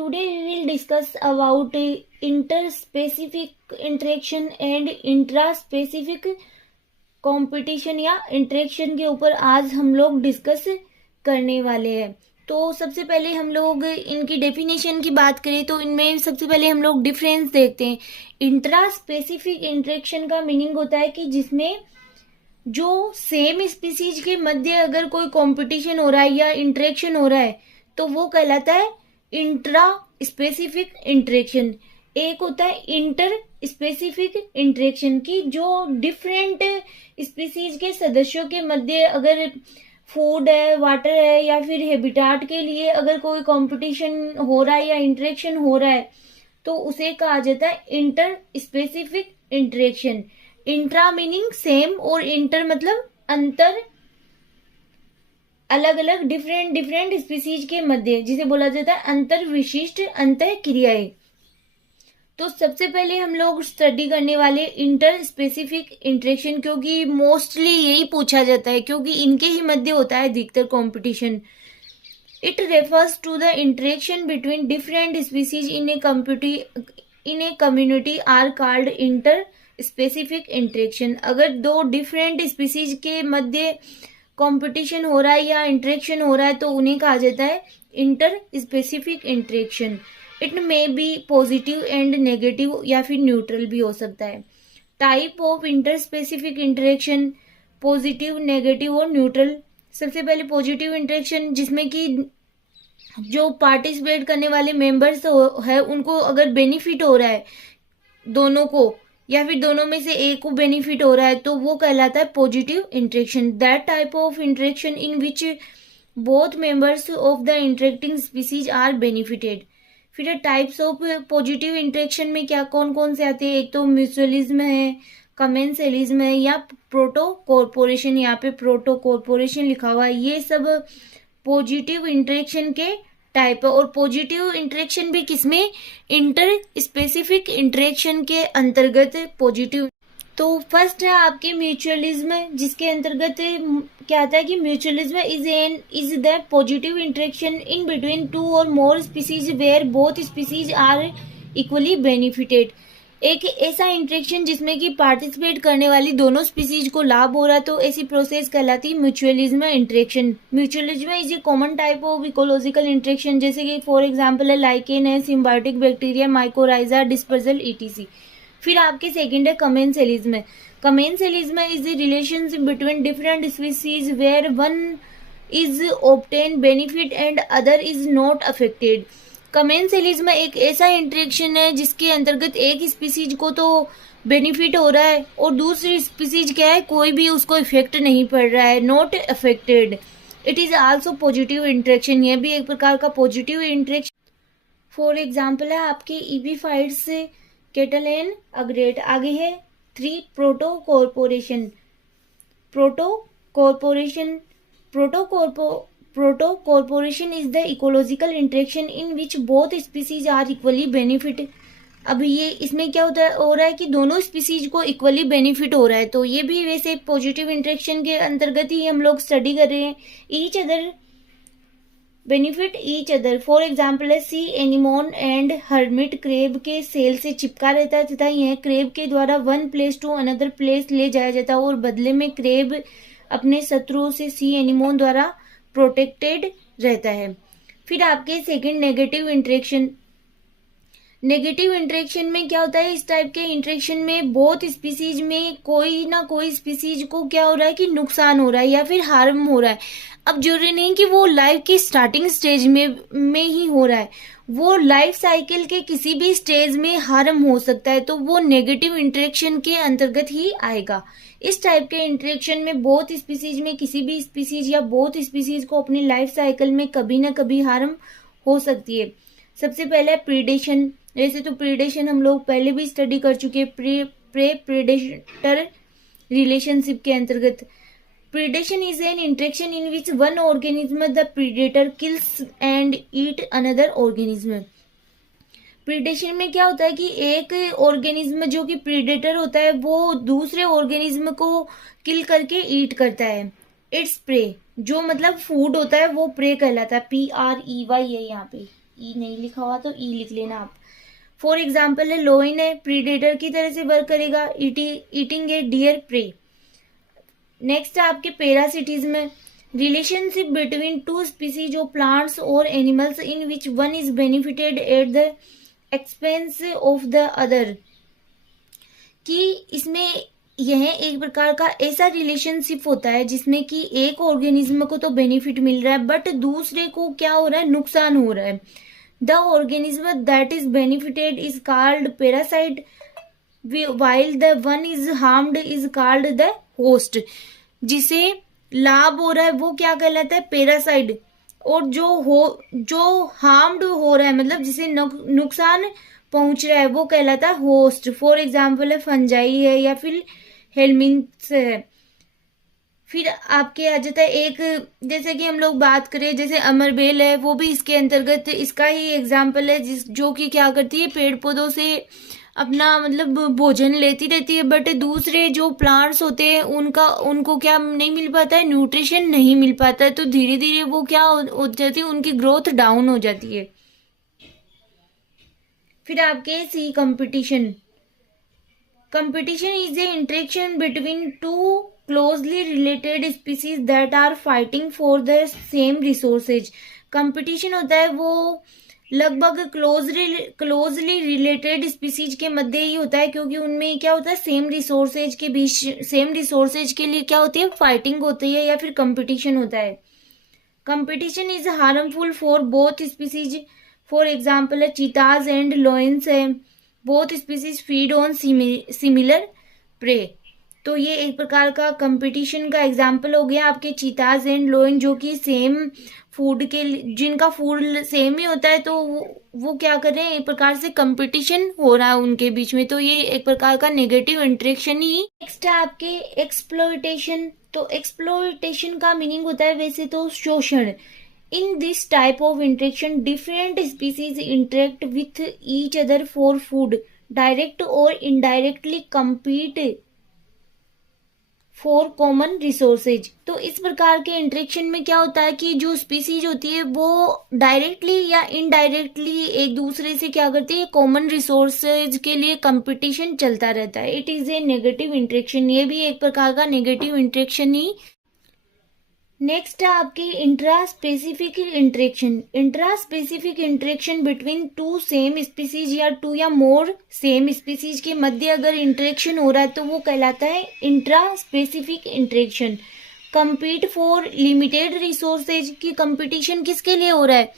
Today we will discuss about interspecific interaction and intraspecific competition या interaction के ऊपर आज हम लोग डिस्कस करने वाले हैं। तो सबसे पहले हम लोग इनकी डेफिनेशन की बात करें तो इनमें सबसे पहले हम लोग डिफरेंस देखते हैं। इंट्रा स्पेसिफिक इंटरेक्शन का मीनिंग होता है कि जिसमें जो सेम स्पीसीज के मध्य अगर कोई कंपटीशन हो रहा है या इंटरेक्शन हो रहा है तो वो कहलाता है इंट्रा स्पेसिफिक इंटरेक्शन। एक होता है इंटर स्पेसिफिक इंटरेक्शन की जो डिफरेंट स्पीसीज के सदस्यों के मध्य अगर फूड है, वाटर है या फिर हैबिटाट के लिए अगर कोई कंपटीशन हो रहा है या इंटरेक्शन हो रहा है तो उसे कहा जाता है inter specific interaction. Intra meaning same और इंटर मतलब अंतर, अलग अलग डिफरेंट स्पीसीज के मध्य, जिसे बोला जाता है अंतर विशिष्ट अंतः क्रियाएं। तो सबसे पहले हम लोग स्टडी करने वाले इंटर स्पेसिफिक इंटरेक्शन, क्योंकि मोस्टली यही पूछा जाता है क्योंकि इनके ही मध्य होता है अधिकतर competition. It refers to the interaction between different species in a community are called interspecific interaction. अगर दो डिफरेंट स्पीसीज के मध्य कंपटीशन हो रहा है या इंटरेक्शन हो रहा है तो उन्हें कहा जाता है inter specific interaction. It may be positive and negative या फिर न्यूट्रल भी हो सकता है। Type of inter specific interaction, positive, negative और न्यूट्रल। सबसे पहले पॉजिटिव इंटरेक्शन, जिसमें कि जो पार्टिसिपेट करने वाले मेंबर्स है उनको अगर बेनिफिट हो रहा है दोनों को या फिर दोनों में से एक को बेनिफिट हो रहा है तो वो कहलाता है positive interaction. That type of interaction in which both members of the interacting species are benefited. फिर टाइप्स ऑफ पॉजिटिव इंटरेक्शन में क्या कौन कौन से आते हैं, एक तो म्यूचुअलिज्म है, कमेंसलिज्म है या प्रोटो कॉर्पोरेशन। यहाँ पे प्रोटो कॉर्पोरेशन लिखा हुआ है। ये सब पॉजिटिव इंटरेक्शन के टाइप है। और पॉजिटिव इंटरेक्शन भी किसमें, इंटर स्पेसिफिक इंटरेक्शन के अंतर्गत पॉजिटिव। तो फर्स्ट है आपके म्यूचुअलिज्म, जिसके अंतर्गत क्या आता है कि mutualism is the positive interaction in between two और more species where both species are equally benefited. एक ऐसा इंटरेक्शन जिसमें कि पार्टिसिपेट करने वाली दोनों स्पीसीज को लाभ हो रहा है तो ऐसी प्रोसेस कहलाती है mutualism interaction. Mutualism is a common type of ecological interaction, जैसे कि फॉर एग्जांपल है लाइकेन है, symbiotic bacteria, mycorrhiza, dispersal ETC. फिर आपके सेकंड है commensalism. Commensalism is the relations between different species where one is obtain benefit and other is not affected. Commensalism एक ऐसा interaction है जिसके अंतर्गत एक स्पीसीज को तो बेनिफिट हो रहा है और दूसरी स्पीसीज क्या है, कोई भी उसको इफेक्ट नहीं पड़ रहा है, not affected. It is also positive interaction, यह भी एक प्रकार का पॉजिटिव इंटरेक्शन। फॉर एग्जाम्पल है आपके इबीफाइट्स, केटल एंड अग्रेट। आगे है 3 protocooperation. Protocooperation is the ecological interaction in which both species are equally benefit. अब ये इसमें क्या हो रहा है कि दोनों स्पीसीज को इक्वली बेनिफिट हो रहा है, तो ये भी वैसे पॉजिटिव इंटरेक्शन के अंतर्गत ही हम लोग स्टडी कर रहे हैं। Each other benefit each other. For example है sea anemone and hermit crab के सेल से चिपका रहता है तथा यह क्रेब के द्वारा one place to another place ले जाया जाता है और बदले में क्रेब अपने शत्रुओं से सी एनिमोन द्वारा प्रोटेक्टेड रहता है। फिर आपके second negative interaction. Negative interaction में क्या होता है, इस टाइप के इंटरेक्शन में बोथ स्पीसीज में कोई ना कोई स्पीसीज को क्या हो रहा है कि नुकसान हो रहा है या फिर हार्म हो रहा है। अब जरूरी नहीं कि वो लाइफ की स्टार्टिंग स्टेज में ही हो रहा है, वो लाइफ साइकिल के किसी भी स्टेज में हार्म हो सकता है, तो वो नेगेटिव इंटरेक्शन के अंतर्गत ही आएगा। इस टाइप के इंटरेक्शन में बोथ स्पीसीज में किसी भी स्पीसीज या बोथ स्पीसीज को अपनी लाइफ साइकिल में कभी ना कभी हार्म हो सकती है। सबसे पहले प्रीडेशन। वैसे तो प्रीडेशन हम लोग पहले भी स्टडी कर चुके हैं, प्रे प्रेडेटर रिलेशनशिप के अंतर्गत। Predation is an interaction in which one organism the predator kills and eat another organism. Predation में क्या होता है कि एक ऑर्गेनिज्म जो कि प्रीडेटर होता है वो दूसरे ऑर्गेनिज्म को किल करके ईट करता है। इट्स प्रे, जो मतलब फूड होता है वो प्रे कहलाता है, PREY है यहाँ पे, ई नहीं लिखा हुआ तो ई लिख लेना आप। फॉर एग्जाम्पल है लोइन है, प्रीडेटर की तरह से वर्क करेगा, eating a deer prey. Next है आपके पैरासिटिज्म में, relationship between two species of plants और animals in which one is benefited at the expense of the other. कि इसमें यह एक प्रकार का ऐसा रिलेशनशिप होता है जिसमें कि एक ऑर्गेनिज्म को तो बेनिफिट मिल रहा है बट दूसरे को क्या हो रहा है, नुकसान हो रहा है। The organism that is benefited is called parasite while the one is harmed is called the host। जिसे लाभ हो रहा है वो क्या कहलाता है, पैरासाइट, और जो हार्म्ड हो रहा है मतलब जिसे नुकसान पहुंच रहा है वो कहलाता है होस्ट। फॉर एग्जाम्पल है फंजाई है या फिर हेलमिंथ्स है। फिर आपके आ जाता है एक, जैसे कि हम लोग बात करें जैसे अमरबेल है, वो भी इसके अंतर्गत इसका ही एग्जाम्पल है जो कि क्या करती है, पेड़ पौधों से अपना मतलब भोजन लेती रहती है बट दूसरे जो प्लांट्स होते हैं उनको क्या नहीं मिल पाता है, न्यूट्रिशन नहीं मिल पाता है, तो धीरे धीरे वो क्या हो जाती है, उनकी ग्रोथ डाउन हो जाती है। फिर आपके C competition is a interaction between two closely related species that are fighting for the same resources. Competition होता है वो लगभग क्लोजली रिलेटेड स्पीसीज के मध्य ही होता है, क्योंकि उनमें क्या होता है, सेम रिसोर्सेज के लिए क्या होती है, फाइटिंग होती है या फिर कंपटीशन होता है। Competition is harmful for both species. For example है चीताज एंड लोयंस है, both species feed on similar prey. तो ये एक प्रकार का कंपटीशन का एग्जाम्पल हो गया आपके चीताज एंड लोयन, जो कि सेम फूड के जिनका फूड सेम ही होता है, तो वो क्या कर रहे हैं, एक प्रकार से कंपटीशन हो रहा है उनके बीच में, तो ये एक प्रकार का नेगेटिव इंटरेक्शन ही। नेक्स्ट है आपके एक्सप्लॉयटेशन। तो एक्सप्लॉयटेशन का मीनिंग होता है वैसे तो शोषण। In this type of interaction different species interact with each other for food, direct और indirectly compete for common resources. तो इस प्रकार के इंटरेक्शन में क्या होता है कि जो स्पीसीज होती है वो डायरेक्टली या इनडायरेक्टली एक दूसरे से क्या करती है, कॉमन रिसोर्सेज के लिए कंपटीशन चलता रहता है। It is A negative interaction, ये भी एक प्रकार का नेगेटिव इंटरेक्शन ही। नेक्स्ट है आपकी intra specific interaction between to same species या टू या मोर सेम स्पीसीज के मध्य अगर इंटरेक्शन हो रहा है तो वो कहलाता है intra specific interaction. Compete for limited resources की कंपटीशन किसके लिए हो रहा है,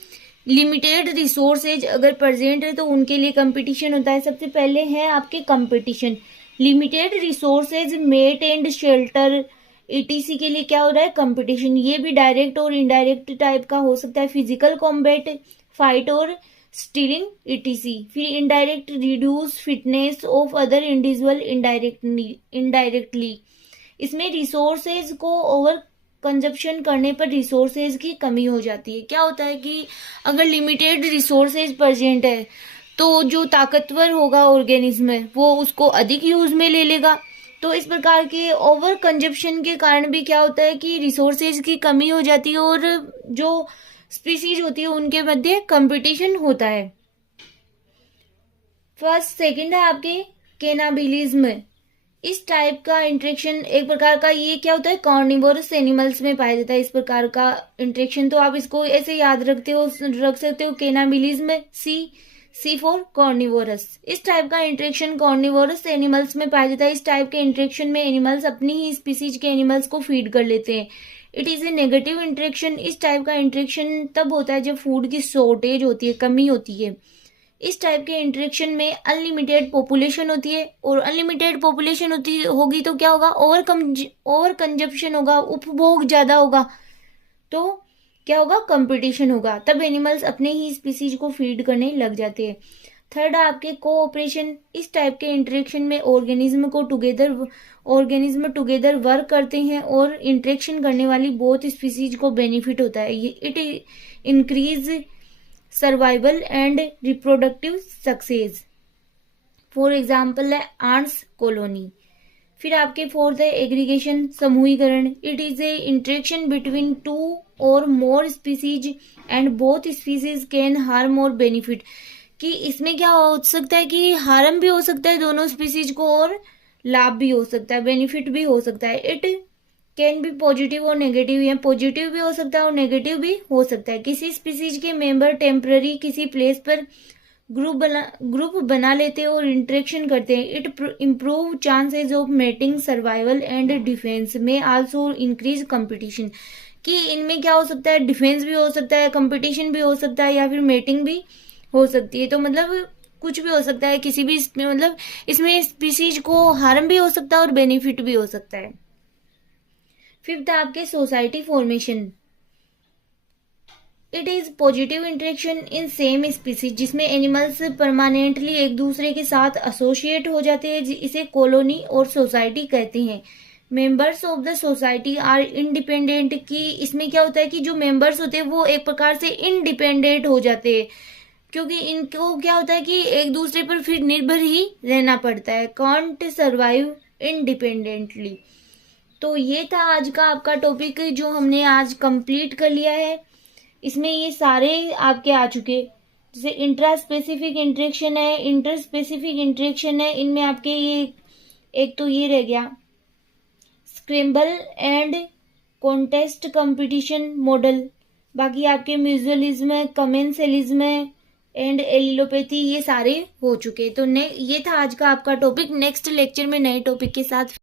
लिमिटेड रिसोर्सेज अगर प्रेजेंट है तो उनके लिए कंपटीशन होता है। सबसे पहले है आपके competition limited resources, mate and shelter ETC के लिए क्या हो रहा है, कंपटीशन। ये भी डायरेक्ट और इनडायरेक्ट टाइप का हो सकता है, फिजिकल कॉम्बैट, फाइट और स्टीलिंग ETC। फिर indirect reduce fitness of other individual indirectly. इसमें रिसोर्सेज को ओवर कंजप्शन करने पर रिसोर्सेज की कमी हो जाती है। क्या होता है कि अगर लिमिटेड रिसोर्सेज प्रेजेंट है तो जो ताकतवर होगा ऑर्गेनिज्म वो उसको अधिक यूज में ले लेगा, तो इस प्रकार के ओवर कंजप्शन के कारण भी क्या होता है कि रिसोर्सेज की कमी हो जाती है और जो स्पीसीज होती है उनके मध्य कंपटीशन होता है। सेकंड है आपके कैनाबिलिज्म। इस टाइप का इंटरेक्शन एक प्रकार का ये क्या होता है, कार्निवोरस एनिमल्स में पाया जाता है। इस प्रकार का इंटरेक्शन तो आप इसको ऐसे याद रख सकते हो कैनाबिलिज्म, सी फॉर कार्निवोरस। इस टाइप का इंटरेक्शन कार्निवोरस एनिमल्स में पाया जाता है। इस टाइप के इंटरेक्शन में एनिमल्स अपनी ही स्पीसीज के एनिमल्स को फीड कर लेते हैं। It is A negative interaction. इस टाइप का इंटरेक्शन तब होता है जब फूड की शॉर्टेज होती है, कमी होती है। इस टाइप के इंटरेक्शन में अनलिमिटेड पॉपुलेशन होती है और अनलिमिटेड पॉपुलेशन होगी तो क्या होगा, ओवर कंजप्शन होगा, उपभोग ज्यादा होगा, तो क्या होगा, कंपटीशन होगा। तब एनिमल्स अपने ही स्पीसीज को फीड करने लग जाते हैं। थर्ड आपके कोऑपरेशन। इस टाइप के इंटरेक्शन में ऑर्गेनिज्म टुगेदर वर्क करते हैं और इंटरेक्शन करने वाली बोथ स्पीसीज को बेनिफिट होता है। It increase survival and reproductive success. For example है आंट्स कॉलोनी। फिर आपके फोर्थ है एग्रीगेशन, समूहीकरण। It is a interaction between two और more species and both species can harm और बेनिफिट, कि इसमें क्या हो सकता है कि हार्म भी हो सकता है दोनों स्पीसीज को और लाभ भी हो सकता है, बेनिफिट भी हो सकता है। इट कैन बी पॉजिटिव और नेगेटिव, या पॉजिटिव भी हो सकता है और नेगेटिव भी हो सकता है। किसी स्पीसीज के मेंबर टेम्पररी किसी प्लेस पर ग्रुप बना लेते हैं और इंटरेक्शन करते हैं। It improve chances of mating, survival and defence में आल्सो इंक्रीज कंपटीशन, कि इनमें क्या हो सकता है, डिफेंस भी हो सकता है, कंपटीशन भी हो सकता है, या फिर मेटिंग भी हो सकती है। तो मतलब कुछ भी हो सकता है किसी भी मतलब इसमें स्पीसीज को हार्म भी हो सकता है और बेनिफिट भी हो सकता है। फिफ्थ आपके society formation. It is positive interaction in same species, जिसमें एनिमल्स परमानेंटली एक दूसरे के साथ एसोसिएट हो जाते हैं, इसे कॉलोनी और सोसाइटी कहते हैं। Members of the society are independent, की इसमें क्या होता है कि जो मेंबर्स होते हैं वो एक प्रकार से इंडिपेंडेंट हो जाते हैं, क्योंकि इनको क्या होता है कि एक दूसरे पर फिर निर्भर ही रहना पड़ता है। Can't survive independently. तो ये था आज का आपका टॉपिक जो हमने आज कंप्लीट कर लिया है। इसमें ये सारे आपके आ चुके, जैसे इंट्रा स्पेसिफिक इंटरेक्शन है, इंटर स्पेसिफिक इंटरेक्शन है, इनमें आपके ये एक तो ये रह गया scramble and contest competition model, बाकी आपके म्यूचुअलिज्म है, कमेंसलिज्म है एंड एलिलोपैथी, ये सारे हो चुके। तो ये था आज का आपका टॉपिक। नेक्स्ट लेक्चर में नए टॉपिक के साथ